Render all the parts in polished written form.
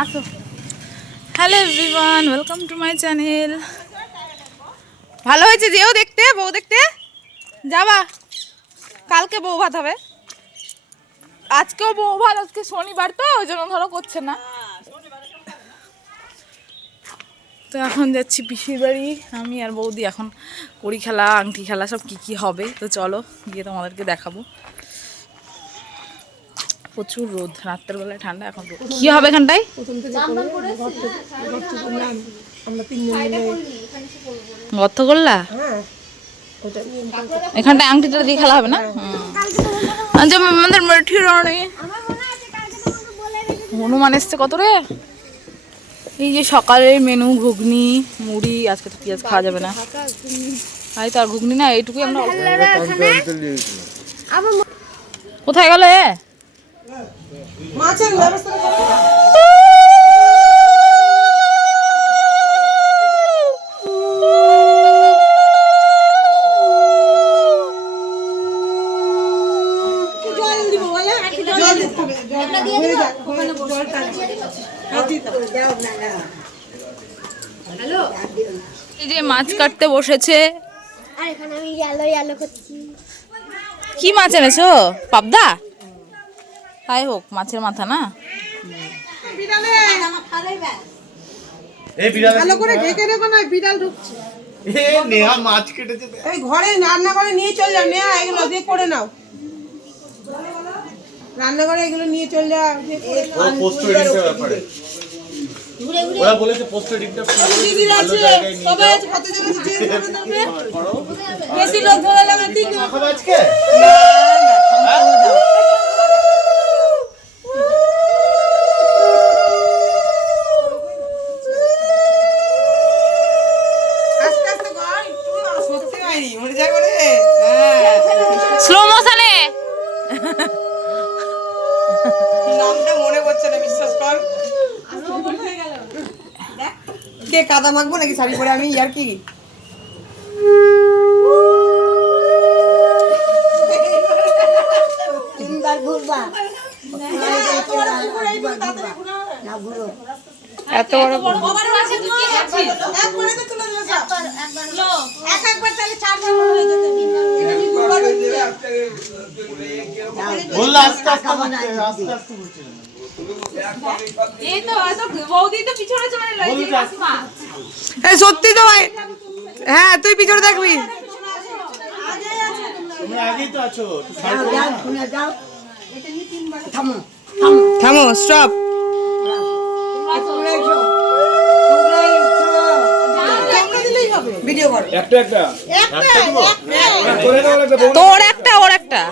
আসো। Hello everyone, welcome to my channel. ভালো হয়েছে যেও দেখতে, বউ দেখতে যাবা। কালকে বউ ভাত হবে, আজকেও বউ ভাত। আজকে শনিবার তো ওই জন্য ধরো করছে না। তো এখন যাচ্ছি পিসির বাড়ি, আমি আর বৌদি। এখন কড়ি খেলা, আংটি খেলা সব কি হবে, তো চলো গিয়ে তোমাদেরকে দেখাবো। প্রচুর রোদ, রাত্রের বেলায় ঠান্ডা, এখন কি হবে এখানটায়? গর্ত করলা? এখানটায় আংটিটা দিয়ে খেলা হবে না? আমাদের মেঠি রানী হনুমান এসছে কত রে। এই যে সকালের মেনু, ঘুগনি মুড়ি, আজকে তো পেঁয়াজ খাওয়া যাবে না, তাই তো। আর ঘুগনি না, এইটুকুই আমরা। কোথায় গেল এ? মাছের ব্যবস্থা এই যে মাছ কাটতে বসেছে। কি মাছ এনেছো? পাবদা? তাই হোক, মাছের মাথা না। ভালো করে ঢেকে রেখো, না বিড়াল ঢুকছে। নেহা মাছ কেটেছে, এই ঘরে রান্নাঘরে নিয়ে চলে যাও। নেহা এগুলো দিয়ে করে নাও, রান্নাঘরে এগুলো নিয়ে চলে যাও। পোস্ট এডিটের ব্যাপারে ওরা বলেছে পোস্ট এডিটটা দিদি আছে, সবাই আছে, কতজন আছে যে বেশি লোক ধরে লাগা। ঠিক আছে খাবো আজকে। স্লো মোশনে নামটা মনে পড়ছে না, বিশ্বাস কর। কে কাদা মাখবো নাকি শাড়ি পরে আমি? আর কি এত বড় বললা আস্তে আস্তে আস্তে আস্তে বুঝছে। সত্যি তো ভাই। হ্যাঁ তুই পিছনে দেখবি। তোমরা আগেই তো আছো। থামো, স্টপ। ভিডিও কর। একটা একটা তোর একটা, ওর একটা।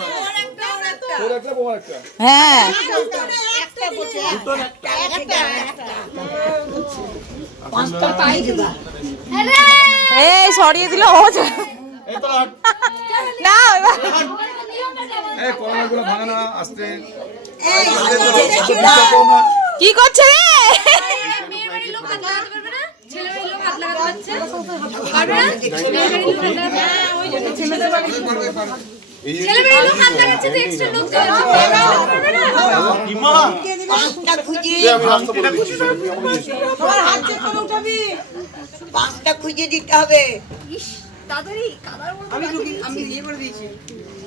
তোর একটা, বড় একটা। হ্যাঁ এই সরিয়ে দিল ও। এই তো না এই কলাগুলো ভাঙা না, আস্তে। কি করছে রে? পাঁচটা খুঁজে দিতে হবে।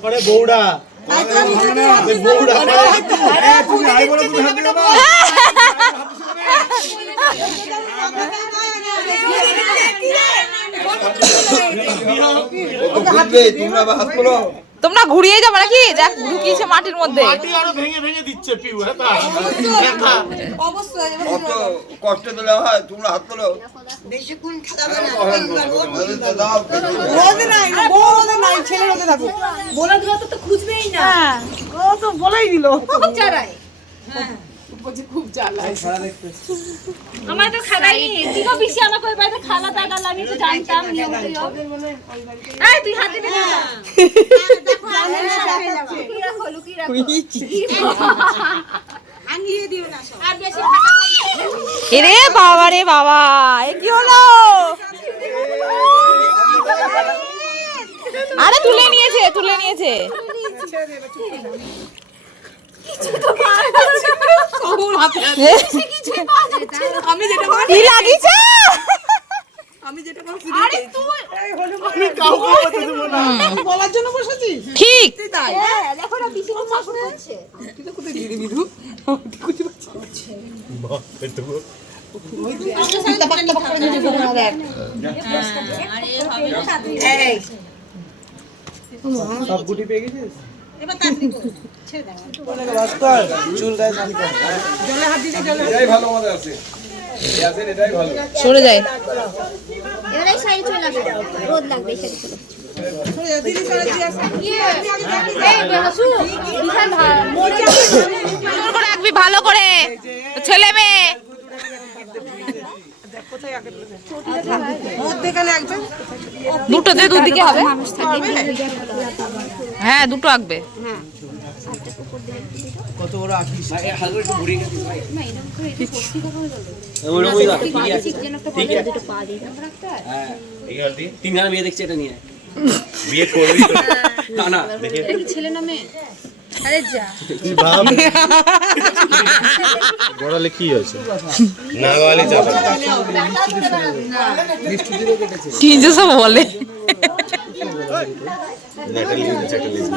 বৌড়া বৌড়া তুমি আই বলো, তুমি হাত দিও না। তোমরা ঘুরিয়ে যাবে নাকি? যা ঢুকিয়েছে মাটির মধ্যে। মাটি আরো ভেঙে ভেঙে দিচ্ছে পিউ। অবশ্যই কষ্ট দিলে হয়, তোমরা হাত তোলো। বেশিক্ষণ খেলাবে না। রোদে নাই, বউ রোদে নাই, ছেলে রোদে থাকো। বলে দিল তো খুঁজবেই না। ও তো বলেই দিল। খুব চারাই। হ্যাঁ বলছি খুব জ্বালায়। আমার তো খাইনি। দিগো পিসি আমাকে ওই বাড়িতে খালা দাদা আমি তো জানতাম নিয়ম নিয়ম। এই তুই হাতে দে না। দেখো আমি লুকিয়ে রাখো, লুকিয়ে রাখো। আনিয়ে দিও না সব। আর বেশি ফাটা খাইলে। এরে বাবা রে বাবা, এ কি হলো? আরে তুলে নিয়েছে, তুলে নিয়েছে। আমি যেটা কি লাগিছে আমি যেটা বলছি আরে তুই আমি কাউকে বলতে দেবো না। বলার জন্য বসেছিস ঠিক তাই দেখো না পিসি মা শাসন করছে তুই তো কোথায় গিয়ে বিধু সব গুটি পেয়ে গেছিস? এটাই ভালো মজা আছে। ইয়াসিন এটাই ভালো। সরে যায় এবারে শাড়ি চলে আসবে রোদ লাগবে এই শাড়ি চলে এই বেরসু বিশাল সুন্দর করে রাখবি ভালো করে ছেলে মেয়ে মধ্যেখানে একজন দুটোতে দুদিকে হবে হ্যাঁ দুটো আঁকবে কত বড় আর্টিস্ট। হালকা একটু বুড়ি গেছিস ভাই। ঠিক যেন একটা পরে দুটো পা দিই হ্যাঁ, এই গাড়ি 3 মেয়ে দেখছে এটা নিয়ে। বিয়ে করবি তো? না না, দেখে এটা কি ছেলে না মেয়ে আরে যা বড়ালে কি হয়েছে না গালি চাপা কি যে সব বলে একটা লিঙ্ক আছে একটা লিঙ্ক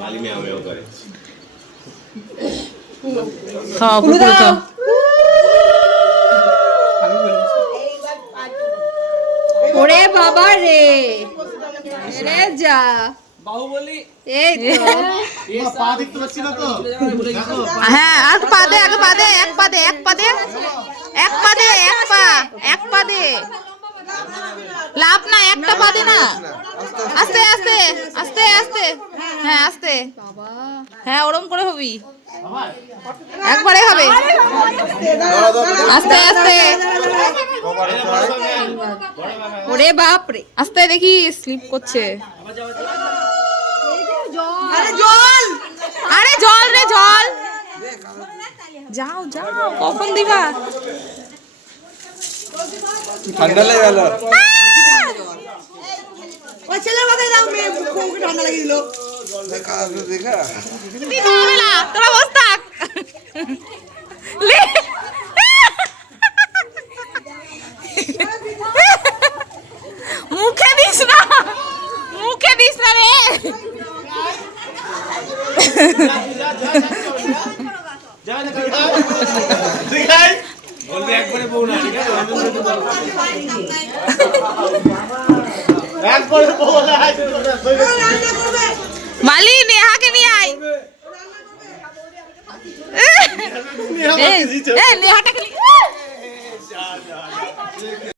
মালি মে আমেও করে খাও পুরো খাও ওরে বাবা রে রে যা বাহুবলী এই তো পা দেখতে পাচ্ছি না তো? দেখো। হ্যাঁ আর পা দে আগে পা দে এক পা দে এক পা দে এক পা দে এক পা দে লাভ না একটা পা দে না আস্তে আস্তে আস্তে আস্তে হ্যাঁ আস্তে হ্যাঁ ওরম করে হবি একবারে হবে আস্তে আস্তে ওরে বাপ রে আস্তে দেখি স্লিপ করছে আরে জল আরে জল রে জল যাও যাও কখন দিবা ঠান্ডা লেগে গেল। ওই ছেলের মাথায় দাও মেয়ে মুখে ঠান্ডা লাগিয়ে দিল দেখা দিতে হবে না তোরা বস থাক লে। মুখে দিস না রে বলবি একবারে বউ না, ঠিক আছে? একবারে বউ না, মালি নেহাকে নিয়ে আয় নেহাটাকে নিয়ে